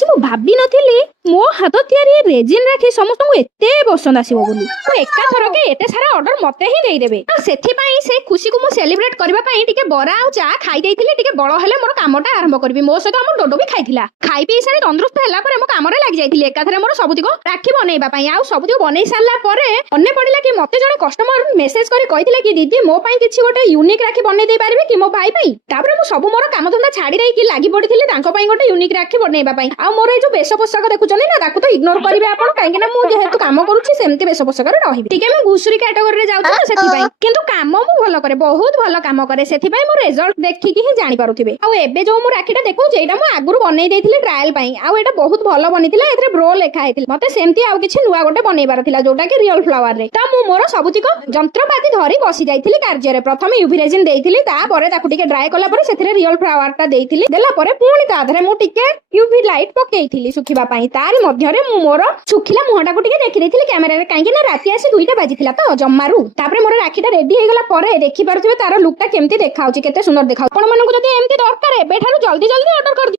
ଆଜି ମୁଁ ଭାବି ନଥିଲି ମୋ ହାତ ତିଆରି ରେଜିନ୍ ରାକ୍ଷୀ ସମସ୍ତଙ୍କୁ ଏତେ ପସନ୍ଦ ଆସିବ ବୋଲି। ମୁଁ ଏକାଥରକେ ଏତେ ସାରା ଅର୍ଡର ମତେ ହିଁ ଦେଇଦେବେ। ଆଉ ସେଥିପାଇଁ ସେ ଖୁସିକୁ ମୁଁ ସେଲିବ୍ରେଟ କରିବା ପାଇଁ ଟିକେ ବରା ଆଉ ଚା ଖାଇ ଦେଇଥିଲି। ଟିକେ ବଳ ହେଲେ ମୋର କାମଟା ଆରମ୍ଭ କରିବି। ମୋ ସହିତ ଆମ ଡୋଡୋ ବି ଖାଇଥିଲା। ଖାଇ ପିଇ ସାରି ତନ୍ଦୁରୁସ୍ତ ହେଲା ପରେ ମୁଁ କାମରେ ଲାଗି ଯାଇଥିଲି ଏକାଥରେ ମୋର ସବୁତିକ ରାକ୍ଷୀ ବନେଇବା ପାଇଁ। ଆଉ ସବୁତିକ ବନେଇ ସାରିଲା ପରେ ମନେ ପଡିଲା କି ମତେ ଜଣେ କଷ୍ଟମର ମେସେଜ କରି କହିଥିଲେ କି ଦିଦି ମୋ ପାଇଁ କିଛି ଗୋଟେ ୟୁନିକ୍ ରାକ୍ଷୀ ବନେଇ ଦେଇ ପାରିବେ କି ମୋ ଭାଇ ପାଇଁ। ତାପରେ ମୁଁ ସବୁ ମୋର କାମ ଧନ୍ଦା ଛାଡି ଦେଇକି ଲାଗି ପଡିଥିଲି ତାଙ୍କ ପାଇଁ ଗୋଟେ ୟୁନିକ୍ ରାକ୍ଷୀ ବନେଇବା ପାଇଁ। ଆଉ ମୋର ଏଇ ଯୋଉ ବେଶ ପୋଷାକ ଦେଖୁଛନ୍ତି ନା ତାକୁ ତ ଇଗ୍ନୋର କରିବେ ଆପଣ, କାହିଁକି ନା ମୁଁ ଯେହେତୁ କାମ କରୁଛି ସେମିତି ବେଶ ପୋଷାକରେ ରହିବି। ଟିକେ ମୁଁ ଘୁଷୁରୀ କ୍ୟାଟେଗୋରୀରେ ଯାଉଛି ତ ସେଥିପାଇଁ। କିନ୍ତୁ କାମ ମୁଁ ଭଲ କରେ, ବହୁତ ଭଲ କାମ କରେ। ସେଥିପାଇଁ ମୋ ରେଜଲ୍ଟ ଦେଖିକି ହିଁ ଜାଣି ପାରୁଥିବେ। ଆଉ ଏବେ ଯୋଉ ମୁଁ ରାକ୍ଷୀଟା ଦେଖୁଛି ଏଇଟା ମୁଁ ଆଗରୁ ବନେଇ ଦେଇଥିଲି ଟ୍ରାଏଲ ପାଇଁ। ଆଉ ଏଇଟା ବହୁତ ଭଲ ବନିଥିଲା। ଏଥିରେ ବ୍ରୋ ଲେଖା ହେଇଥିଲା। ମତେ ସେମିତି ଆଉ କିଛି ନୂଆ ଗୋଟେ ବନେଇବାର ଥିଲା ଯୋଉଟା କି ରିଅଲ ଫ୍ଲାୱାର ରେ। ତ ମୁଁ ମୋର ସବୁତିକ ଯନ୍ତ୍ରପାତି ଧରି ବସି ଯାଇଥିଲି କାର୍ଯ୍ୟରେ। ପ୍ରଥମେ ୟୁଭି ରେଜିନ୍ ଦେଇଥିଲି, ତାପରେ ତାକୁ ଟିକେ ଡ୍ରାଏ କଲା ପରେ ସେଥିରେ ରିଅଲ ଫ୍ଲାୱାର ଟା ଦେଇଥିଲି। ଦେଲା ପରେ ପୁଣି ତା ଦେହରେ ମୁଁ ଟିକେ ୟୁଭି ଲାଇଟ୍ ପକେଇଥିଲି ଶୁଖିବା ପାଇଁ। ତାରି ମଧ୍ୟରେ ମୁଁ ମୋର ଶୁଖିଲା ମୁହଁଟାକୁ ଟିକେ ଦେଖିଦେଇଥିଲି କ୍ୟାମେରାରେ, କାହିଁକି ନା ରାତି ଆସି 2ଟା ବାଜିଥିଲା ତ ଜମାରୁ। ତାପରେ ମୋର ରାକ୍ଷୀଟା ରେଡି ହେଇଗଲା ପରେ ଦେଖିପାରୁଥିବେ ତାର ଲୁକ୍ ଟା କେମିତି ଦେଖାଯାଉଛି, କେତେ ସୁନ୍ଦର ଦେଖାଯାଉଛି। ଆପଣ ମାନଙ୍କୁ ଯଦି ଏମିତି ଦରକାର ଏବେଠାରୁ ଜଲ୍ଦି ଜଲ୍ଦି ଅର୍ଡର କରିଦିଅ।